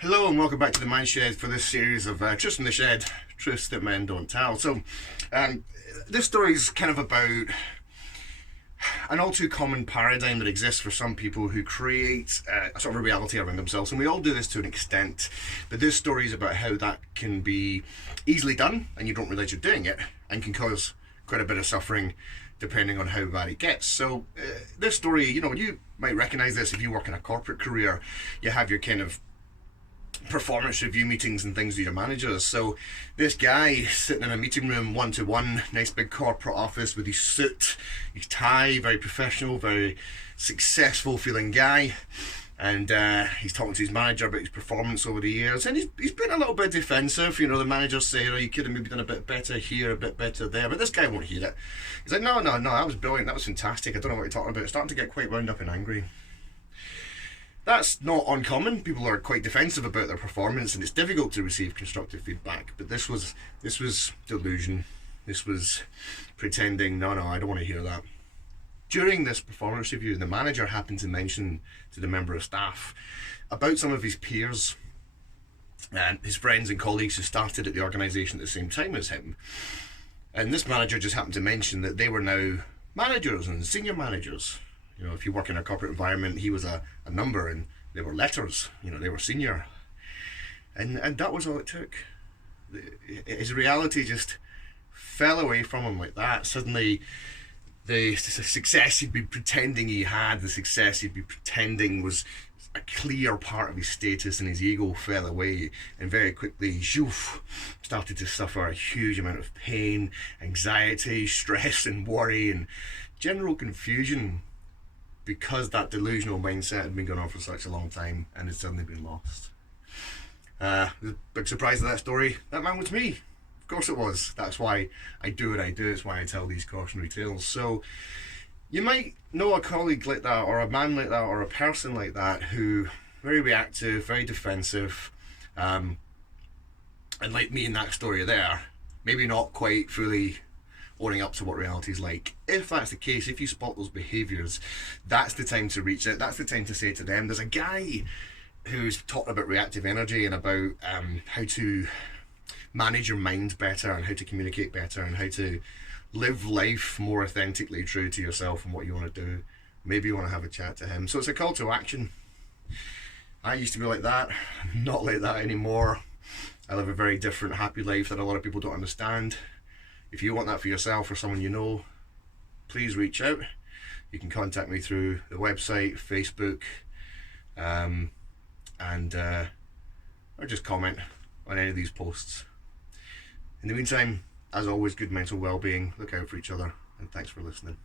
Hello and welcome back to the Man Shed for this series of Truths in the Shed, Truths that Men Don't Tell. This story is kind of about an all too common paradigm that exists for some people who create a sort of a reality around themselves, and we all do this to an extent, but this story is about how that can be easily done and you don't realise you're doing it, and can cause quite a bit of suffering depending on how bad it gets. This story, you might recognise this if you work in a corporate career. You have your kind of performance review meetings and things with your managers. So this guy sitting in a meeting room, one-to-one, nice big corporate office with his suit, his tie, very professional, very successful feeling guy, and he's talking to his manager about his performance over the years, and he's been a little bit defensive. The managers say, you could have maybe done a bit better here, a bit better there, but this guy won't hear it. He's like, no, that was brilliant, that was fantastic, I don't know what you're talking about. Starting to get quite wound up and angry. That's not uncommon. People are quite defensive about their performance, and it's difficult to receive constructive feedback. But this was delusion. This was pretending, no, I don't want to hear that. During this performance review, the manager happened to mention to the member of staff about some of his peers and his friends and colleagues who started at the organisation at the same time as him. And this manager just happened to mention that they were now managers and senior managers. If you work in a corporate environment, he was a number and they were letters, they were senior. And that was all it took. His reality just fell away from him like that. Suddenly, the success he'd been pretending he had, the success he'd been pretending was a clear part of his status, and his ego fell away, and very quickly, started to suffer a huge amount of pain, anxiety, stress and worry and general confusion, because that delusional mindset had been going on for such a long time and had suddenly been lost. The big surprise of that story, that man was me. Of course it was. That's why I do what I do. It's why I tell these cautionary tales. So you might know a colleague like that, or a man like that, or a person like that, who very reactive, very defensive, and like me in that story there, maybe not quite fully owning up to what reality is like. If that's the case, if you spot those behaviours, that's the time to reach out. That's the time to say to them, there's a guy who's talking about reactive energy and about how to manage your mind better, and how to communicate better, and how to live life more authentically true to yourself and what you want to do. Maybe you want to have a chat to him. So it's a call to action. I used to be like that. I'm not like that anymore. I live a very different, happy life that a lot of people don't understand. If you want that for yourself or someone you know, please reach out. You can contact me through the website, Facebook, or just comment on any of these posts. In the meantime, as always, good mental well-being. Look out for each other, and thanks for listening.